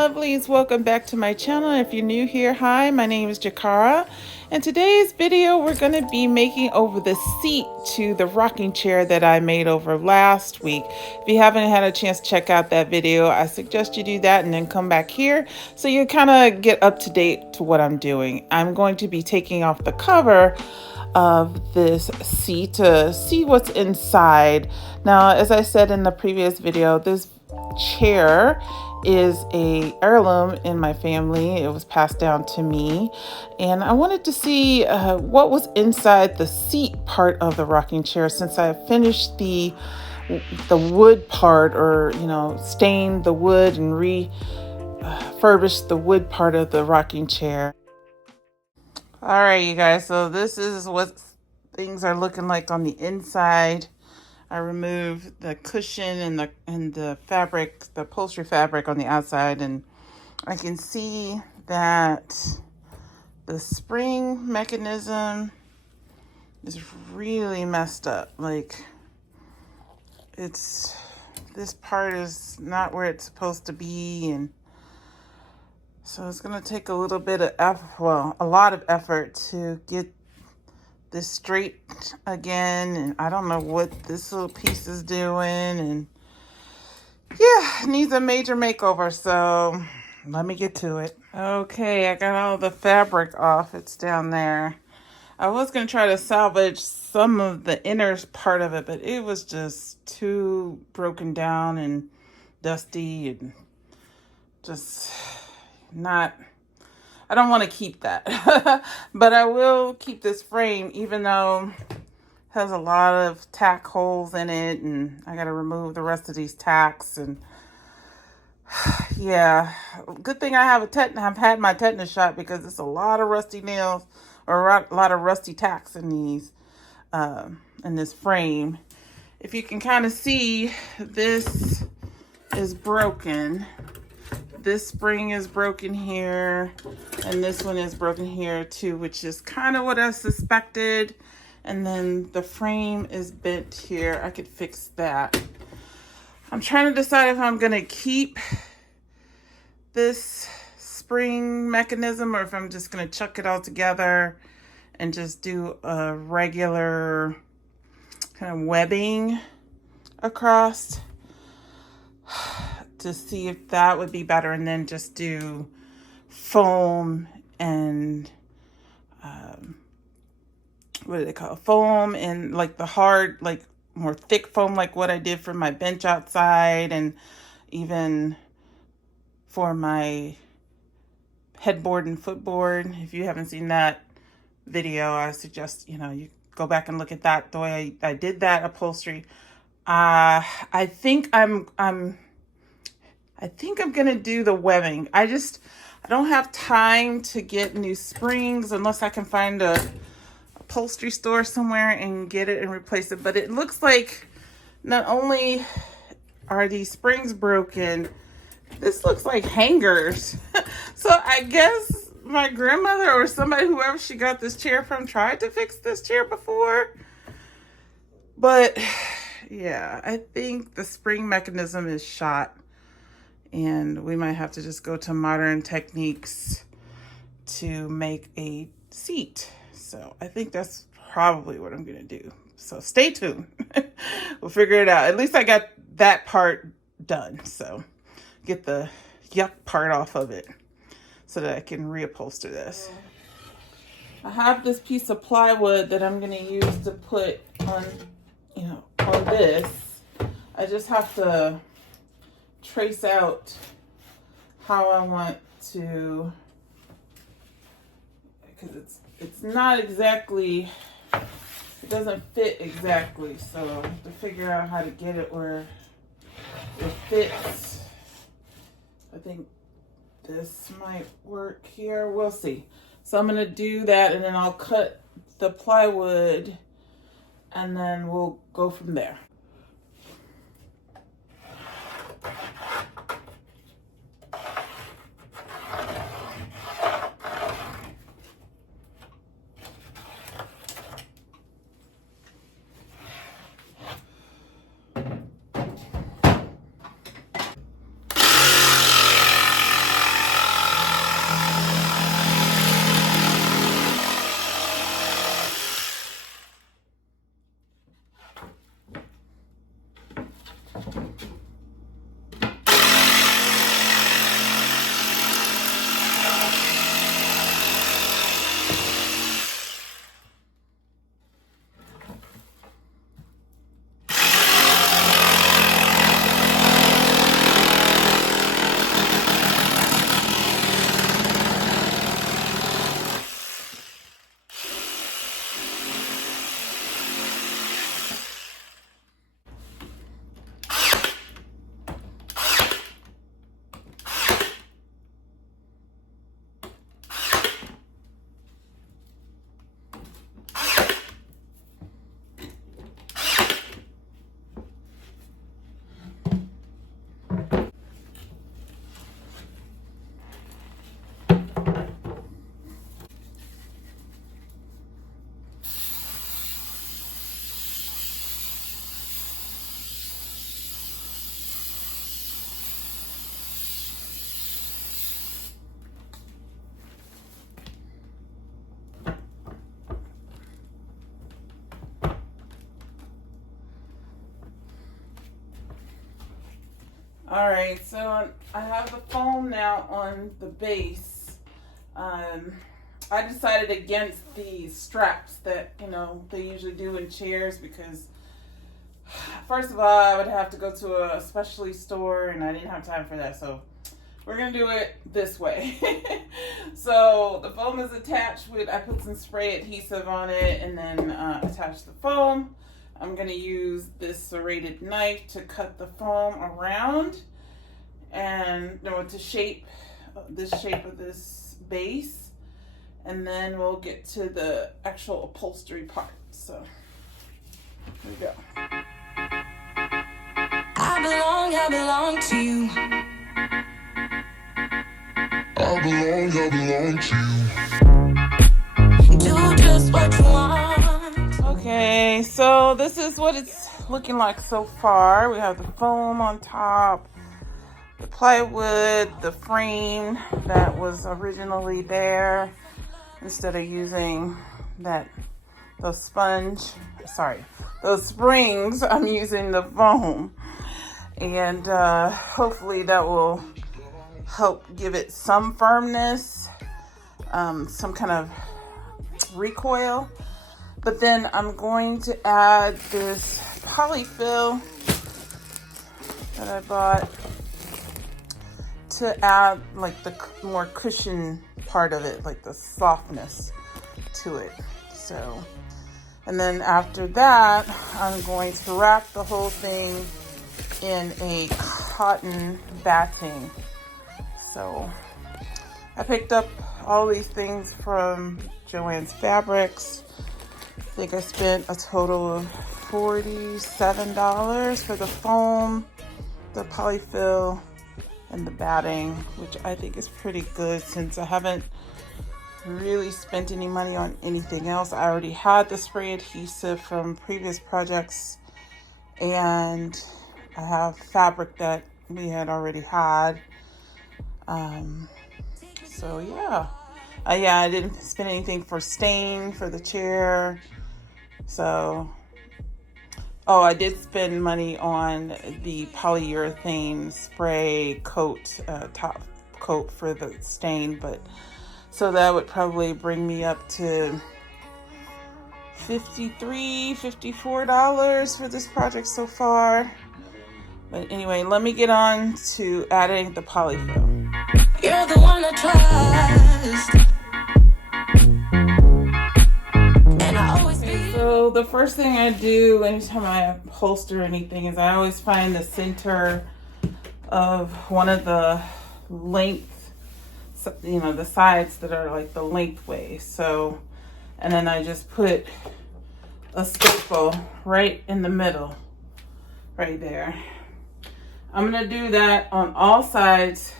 lovelies, welcome back to my channel. If you're new here, hi, my name is Jakara. In today's video we're going to be making over the seat to the rocking chair that I made over last week. If you haven't had a chance to check out that video, I suggest you do that and then come back here so you kind of get up to date to what I'm doing. I'm going to be taking off the cover of this seat to see what's inside. Now, as I said in the previous video, this chair is a heirloom in my family. It was passed down to me, and I wanted to see what was inside the seat part of the rocking chair since I finished the wood part, or stained the wood and refurbished the wood part of the rocking chair. All right, you guys, so this is what things are looking like on the inside. I removed the cushion and the fabric, the upholstery fabric on the outside, and I can see that the spring mechanism is really messed up. Like, this part is not where it's supposed to be, and so it's gonna take a little bit of effort, well, a lot of effort to get this straight again, and I don't know what this little piece is doing, and yeah, it needs a major makeover, so let me get to it. Okay, I got all the fabric off. It's down there. I was going to try to salvage some of the inner part of it, but it was just too broken down and dusty and just not... I don't want to keep that, but I will keep this frame, even though it has a lot of tack holes in it, and I got to remove the rest of these tacks. And yeah, good thing I have I've had my tetanus shot, because it's a lot of rusty nails or a lot of rusty tacks in these, in this frame. If you can kind of see, this is broken. This spring is broken here, and this one is broken here too, which is kind of what I suspected. And then the frame is bent here. I could fix that. I'm trying to decide if I'm going to keep this spring mechanism or if I'm just going to chuck it all together and just do a regular kind of webbing across, to see if that would be better, and then just do foam and what do they call it? Foam and like the hard, like more thick foam, like what I did for my bench outside, and even for my headboard and footboard. If you haven't seen that video, I suggest you go back and look at that, the way I did that upholstery. I think I'm gonna do the webbing. I don't have time to get new springs unless I can find a upholstery store somewhere and get it and replace it. But it looks like not only are these springs broken, this looks like hangers. So I guess my grandmother or somebody, whoever she got this chair from, tried to fix this chair before. But yeah, I think the spring mechanism is shot, and we might have to just go to modern techniques to make a seat. So I think that's probably what I'm gonna do. So stay tuned. We'll figure it out. At least I got that part done. So get the yuck part off of it so that I can reupholster this. I have this piece of plywood that I'm gonna use to put on, on this. I just have to trace out how I want to, because it's not exactly, it doesn't fit exactly, so I have to figure out how to get it where it fits. I think this might work here. We'll see. So I'm going to do that, and then I'll cut the plywood, and then we'll go from there. All right, so I have the foam now on the base. I decided against the straps that, they usually do in chairs because, first of all, I would have to go to a specialty store and I didn't have time for that. So we're going to do it this way. So the foam is attached I put some spray adhesive on it and then attach the foam. I'm going to use this serrated knife to cut the foam around and to shape this shape of this base. And then we'll get to the actual upholstery part. So here we go. I belong to you. I belong to you. Do just what you want. Okay, so this is what it's looking like so far. We have the foam on top, the plywood, the frame that was originally there. Instead of using those springs, I'm using the foam. And hopefully that will help give it some firmness, some kind of recoil. But then I'm going to add this polyfill that I bought to add like the more cushion part of it, like the softness to it. So, and then after that, I'm going to wrap the whole thing in a cotton batting. So I picked up all these things from Joann's Fabrics. I think I spent a total of $47 for the foam, the polyfill, and the batting, which I think is pretty good since I haven't really spent any money on anything else. I already had the spray adhesive from previous projects, and I have fabric that we had already had. So yeah. I didn't spend anything for stain for the chair. So I did spend money on the polyurethane spray coat, top coat for the stain, but so that would probably bring me up to $53, $54 for this project so far. But anyway, let me get on to adding the polyfill. You're the one I trust. So the first thing I do anytime I upholster anything is I always find the center of one of the length, the sides that are like the lengthway. So, and then I just put a staple right in the middle, right there. I'm gonna do that on all sides,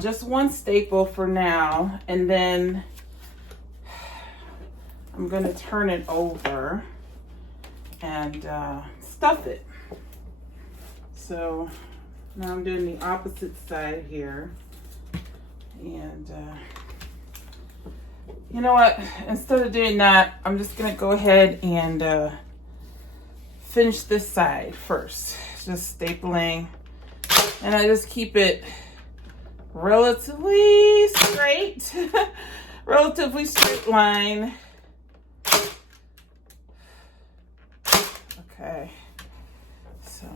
just one staple for now, and then I'm going to turn it over and stuff it. So now I'm doing the opposite side here. And you know what? Instead of doing that, I'm just going to go ahead and finish this side first. Just stapling. And I just keep it relatively straight. Relatively straight line. Okay, so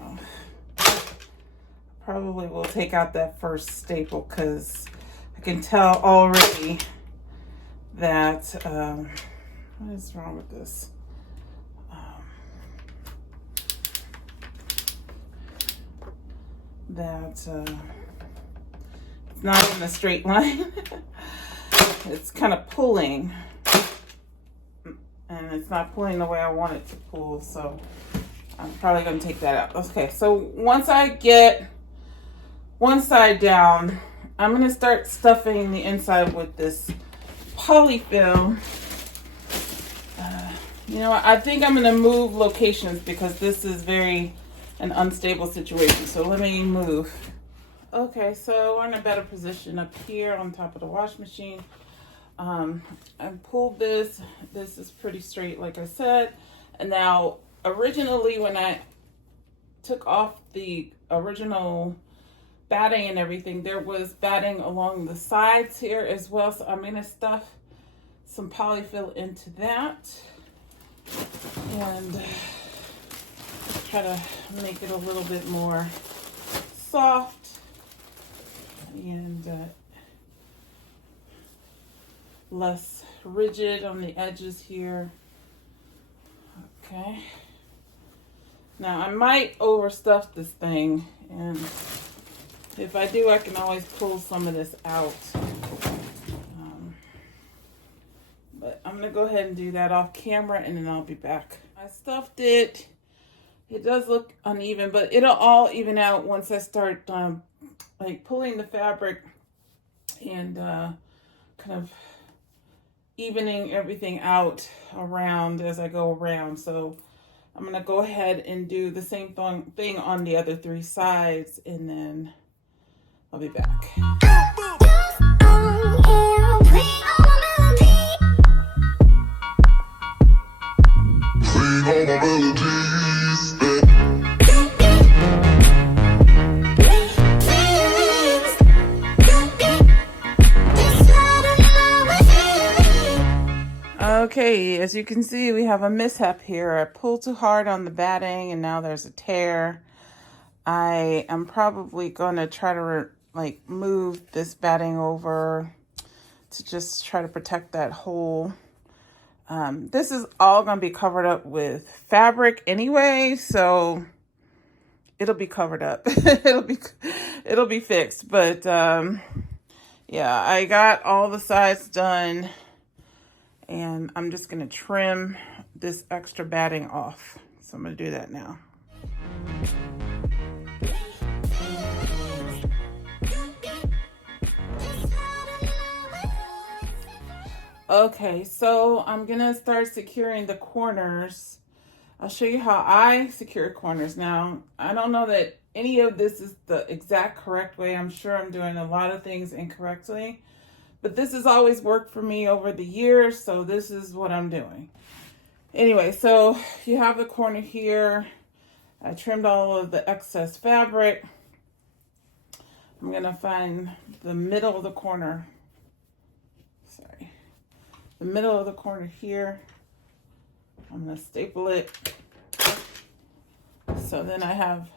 probably will take out that first staple because I can tell already that, what is wrong with this? It's not in a straight line. It's kind of pulling. And it's not pulling the way I want it to pull, so I'm probably going to take that out. Okay, so once I get one side down, I'm going to start stuffing the inside with this polyfill. I think I'm going to move locations because this is an unstable situation. So let me move. Okay, so we're in a better position up here on top of the wash machine. I pulled this. This is pretty straight, like I said. And now, originally, when I took off the original batting and everything, there was batting along the sides here as well. So I'm gonna stuff some polyfill into that and try to make it a little bit more soft and less rigid on the edges here. Okay. Now I might overstuff this thing, and if I do, I can always pull some of this out. But I'm gonna go ahead and do that off camera, and then I'll be back. I stuffed it. It does look uneven, but it'll all even out once I start like pulling the fabric and kind of evening everything out around as I go around. So I'm gonna go ahead and do the same thing on the other 3 sides, and then I'll be back. Okay, as you can see, we have a mishap here. I pulled too hard on the batting and now there's a tear. I am probably going to try to move this batting over to just try to protect that hole. This is all going to be covered up with fabric anyway, so it'll be covered up. it'll be fixed. But yeah, I got all the sides done, and I'm just going to trim this extra batting off. So I'm going to do that now. Okay, so I'm going to start securing the corners. I'll show you how I secure corners. Now, I don't know that any of this is the exact correct way. I'm sure I'm doing a lot of things incorrectly, but this has always worked for me over the years, so this is what I'm doing. Anyway, so you have the corner here. I trimmed all of the excess fabric. I'm going to find the middle of the corner. Sorry. The middle of the corner here. I'm going to staple it. So then I have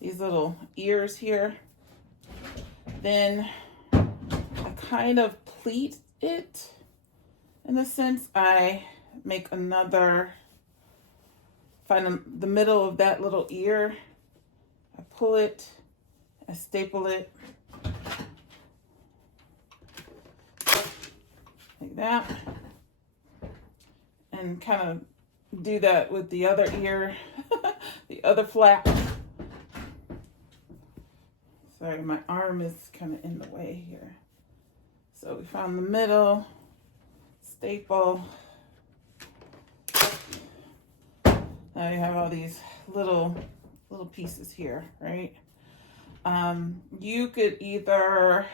these little ears here. Then I kind of pleat it. In a sense, I make another, find the middle of that little ear. I pull it, I staple it. Like that. And kind of do that with the other ear, the other flap. Sorry, my arm is kind of in the way here. So we found the middle, staple. Now you have all these little pieces here, right? You could either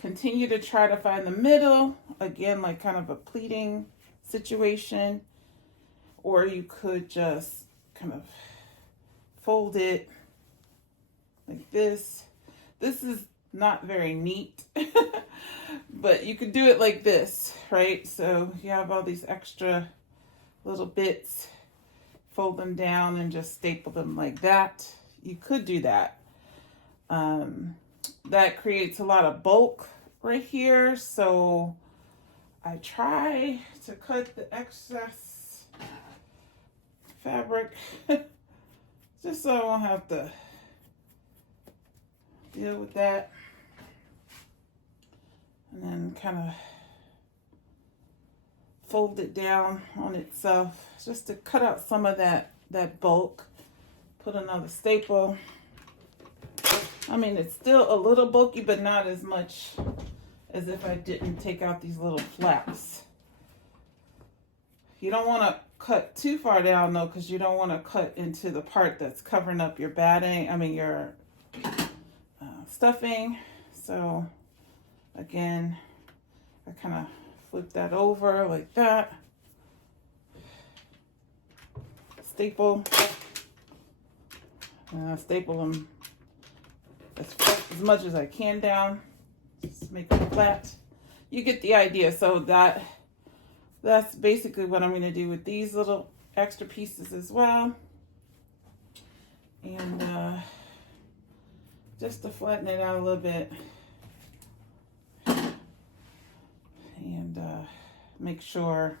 continue to try to find the middle, again, like kind of a pleating situation, or you could just kind of fold it like this. This is not very neat, but you could do it like this, right? So you have all these extra little bits, fold them down and just staple them like that. You could do that. That creates a lot of bulk right here, so I try to cut the excess fabric just so I won't have to deal with that. And then kind of fold it down on itself just to cut out some of that bulk. Put another staple. I mean, it's still a little bulky, but not as much as if I didn't take out these little flaps. You don't want to cut too far down though, because you don't want to cut into the part that's covering up your batting, your stuffing. So again, I kind of flip that over like that. Staple. Staple them as much as I can down. Just make it flat. You get the idea. So that's basically what I'm going to do with these little extra pieces as well. And just to flatten it out a little bit. And make sure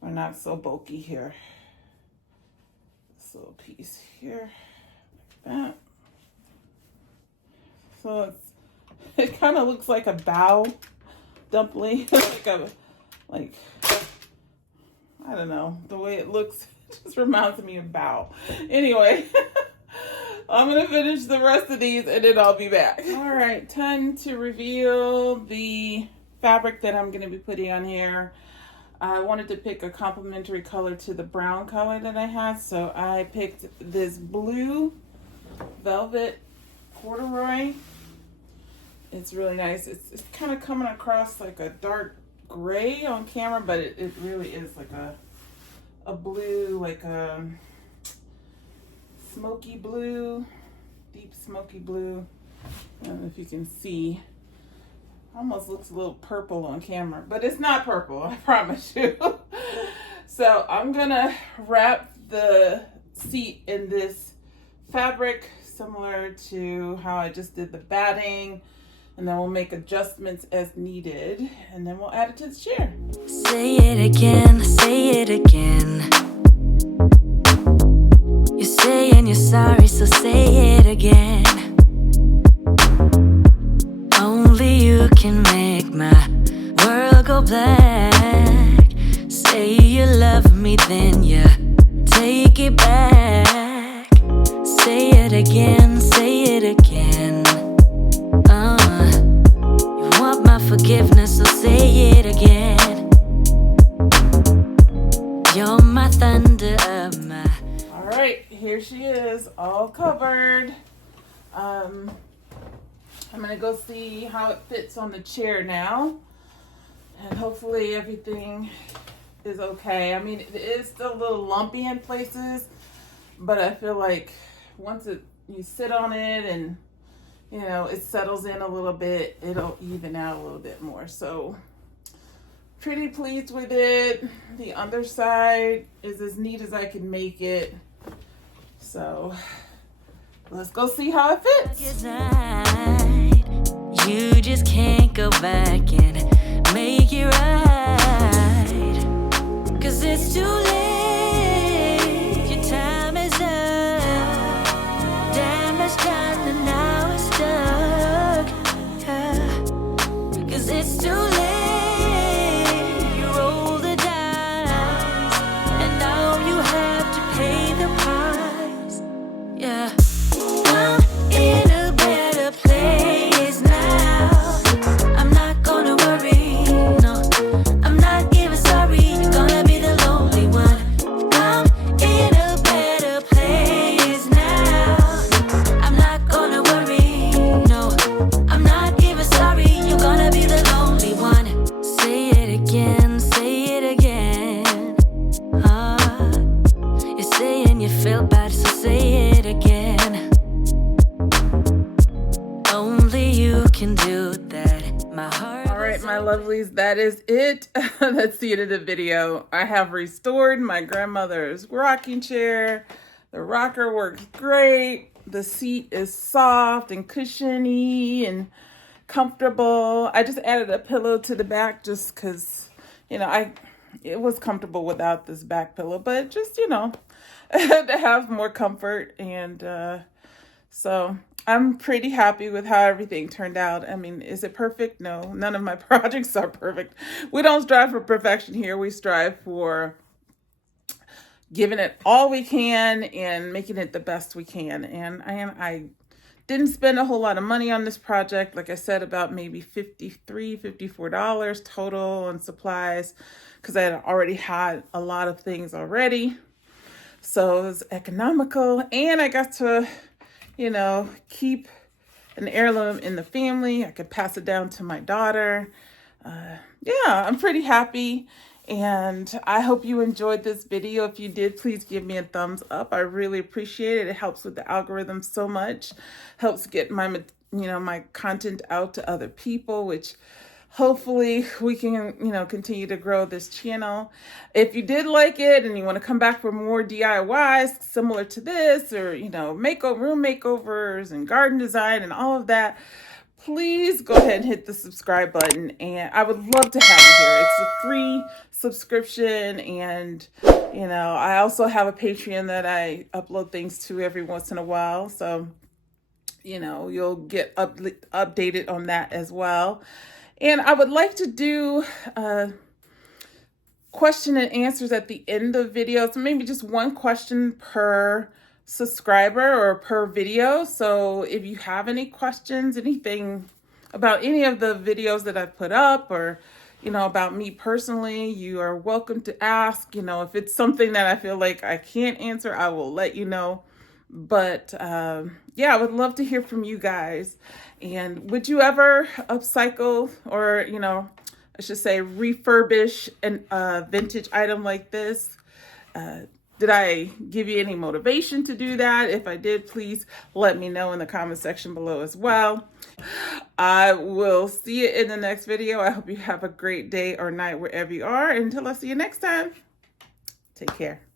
we're not so bulky here. This little piece here, like that. So it kind of looks like a bao dumpling, like I don't know, the way it looks just reminds me of bao. Anyway, I'm gonna finish the rest of these and then I'll be back. All right, time to reveal the fabric that I'm gonna be putting on here. I wanted to pick a complementary color to the brown color that I had, so I picked this blue velvet corduroy. It's really nice. It's kind of coming across like a dark gray on camera, but it really is like a blue, like a smoky blue, deep smoky blue. I don't know if you can see. Almost looks a little purple on camera, but it's not purple, I promise you. So I'm gonna wrap the seat in this fabric similar to how I just did the batting, and then we'll make adjustments as needed, and then we'll add it to the chair. Say it again, say it again. You're saying you're sorry, so say it again. Only you can make my world go black. Say you love me, then you take it back. Say it again, say it again. You want my forgiveness, so say it again. You're my thunder, my... All right, here she is, all covered. I'm gonna go see how it fits on the chair now, and hopefully everything is okay. I mean, it is still a little lumpy in places, but I feel like once you sit on it and it settles in a little bit, it'll even out a little bit more. So pretty pleased with it. The underside is as neat as I can make it. So let's go see how it fits. You just can't go back and make it right, 'cause it's too late. Your time is up. Damage done and now it's stuck. 'Cause it's too late. You roll the dice and now you have to pay the price. Yeah. I'm in a better place now. I'm not gonna worry, no. I'm not even sorry. You're gonna be the lonely one. I'm in a better place now. I'm not gonna worry, no. I'm not even sorry. You're gonna be the lonely one. Say it again, say it again. You're saying you feel bad, so say it again. Only you can do that. My heart. All right, my lovelies, that is it. That's the end of the video. I have restored my grandmother's rocking chair. The rocker works great. The seat is soft and cushiony and comfortable. I just added a pillow to the back just because, it was comfortable without this back pillow, but just, to have more comfort. And so I'm pretty happy with how everything turned out. I mean, is it perfect? No, none of my projects are perfect. We don't strive for perfection here. We strive for giving it all we can and making it the best we can. And I didn't spend a whole lot of money on this project. Like I said, about maybe $53, $54 total on supplies, because I had already had a lot of things already. So it was economical, and I got to, keep an heirloom in the family. I could pass it down to my daughter. Yeah, I'm pretty happy. And I hope you enjoyed this video. If you did, please give me a thumbs up. I really appreciate it. It helps with the algorithm so much. Helps get my content out to other people, which hopefully we can, continue to grow this channel. If you did like it and you want to come back for more DIYs similar to this, or, room makeovers and garden design and all of that, please go ahead and hit the subscribe button, and I would love to have you here. It's a free subscription, and I also have a Patreon that I upload things to every once in a while, so you'll get updated on that as well. And I would like to do question and answers at the end of videos, maybe just one question per subscriber or per video. So if you have any questions, anything about any of the videos that I've put up, or about me personally, you are welcome to ask. If it's something that I feel like I can't answer, I will let you know. But yeah, I would love to hear from you guys. And would you ever upcycle, or I should say refurbish a vintage item like this? Did I give you any motivation to do that? If I did, please let me know in the comment section below as well. I will see you in the next video. I hope you have a great day or night wherever you are. Until I see you next time, take care.